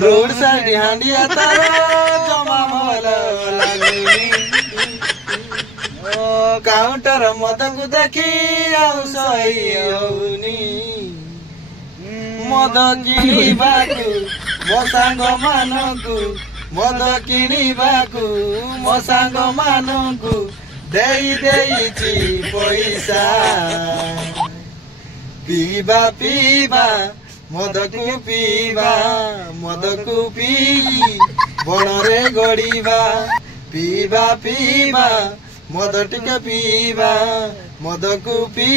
Road side Handia तार जमा भल लागुनी काउंटर मद को देखी आउ सही होनी मद किणवाकू मो सांग मानकू मद किणवाकू मो सांग मानकू देई देईची पैसा पीवा पीवा मद को पीवा मद को पी बणरे गड़ीवा पीवा पीवा मद टिके पीवा मद को पी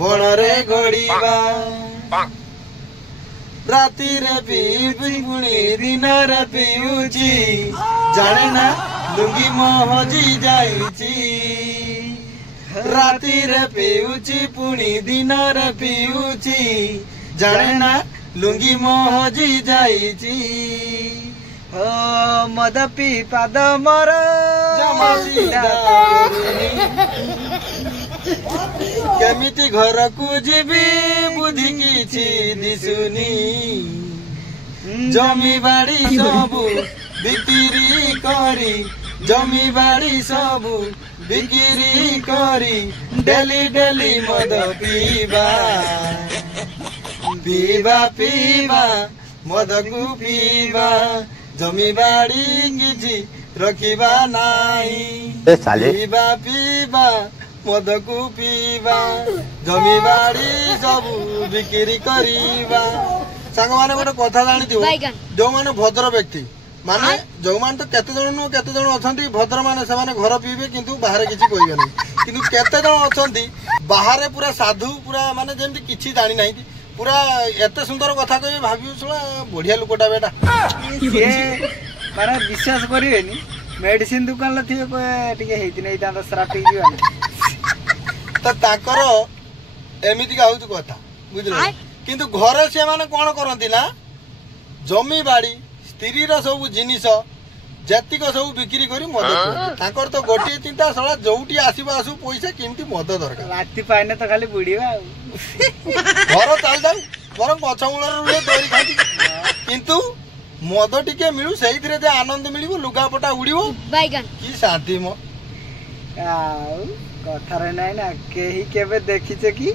बणरे गड़ीवा राति रे पीबी पुणी दिन रे पीउची जाने ना लुंगी मोहजी जाइची राति रे पीउची पुणी दिन रे पीउची जाने ना लुंगी मोहजी जाइची ओ मद पी पाद मोर केमिति घर को जीवी बुद्धि किछि दिसुनी जमी बाड़ी सबु बिक्री करी जमी बाड़ी सबु बिक्री करी डेली डेली मद पीवा पीवा पीवा मद को पीवा जमी बाड़ी किछि रखिबा नाही पीवा पीवा मद को पीवा जमी बाड़ी सबु बिक्री करीवा सांग माने गोटे कथा जानी दियो जो माने भद्र व्यक्ति माने जो माने तो केते जण अछंती भद्र माने से माने घर पीबे किंतु बाहर किछि करिवे नै किंतु केते जण अछंती बाहर पूरा साधु पूरा माने जेमति किछि जानि नाही पूरा एते सुंदर कथा कहि भाबियो छला बढ़िया लोकटा बेटा माने विश्वास करिवेनी मेडिसिन दुकान ल थिए टिके हेति नै ता सराटी जीवा तो ताकर एमिति का होउछ कथा बुझले किंतु घर से माने कोन करंती ना जमी बाड़ी स्त्री रो सब जिनिस जतिक सब बिक्री करी मद ताकर तो गोटे चिंता सला जोउटी आसीबा आसु पैसा किमती मद दरकार राती पाइने तो खाली बुड़ीवा घर चल जाऊ बरं गछमूलर रुले तोरी खाती किंतु मद टिके मिलू सेही जे आनंद मिलिबो लुगापटा उड़िबो की शांति मो आउ कथारे नाइ ना केही केबे देखिछे कि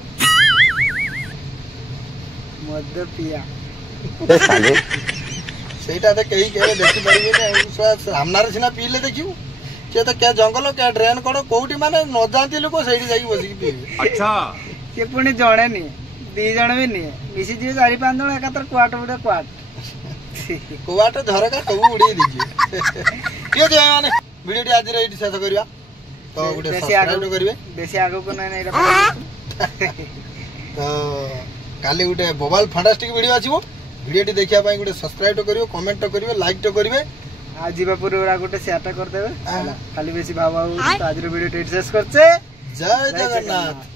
मद पिया साले सेटा तो केही केबे देखि परिबे ना सामना रे सिना पीले देखिबो से तो के जंगल के ड्रेन कोड कोउटी माने न जानती लोक सेठी जाई बसी पीबे अच्छा के पुनी जणे नि दी जण भी नि मिसी जी 4-5 जण एकातर क्वाट उडे क्वाट क्वाट झरका सब उड़ी दीजिए के जे माने वीडियो टी आज रे एटी शेष करबा तो गुटे सब्सक्राइब करिवे बेसी आगो को नै तो काली गुटे मोबाइल फैंटास्टिक वीडियो आछिबो वीडियो टी देखिया पई गुटे सब्सक्राइब तो करिवो कमेंट तो करिवे लाइक तो करिवे आज जीवा पूरा गुटे शेयर तो कर देबे खाली बेसी भाव तो आज वीडियो टी शेष करछे जय जगन्नाथ।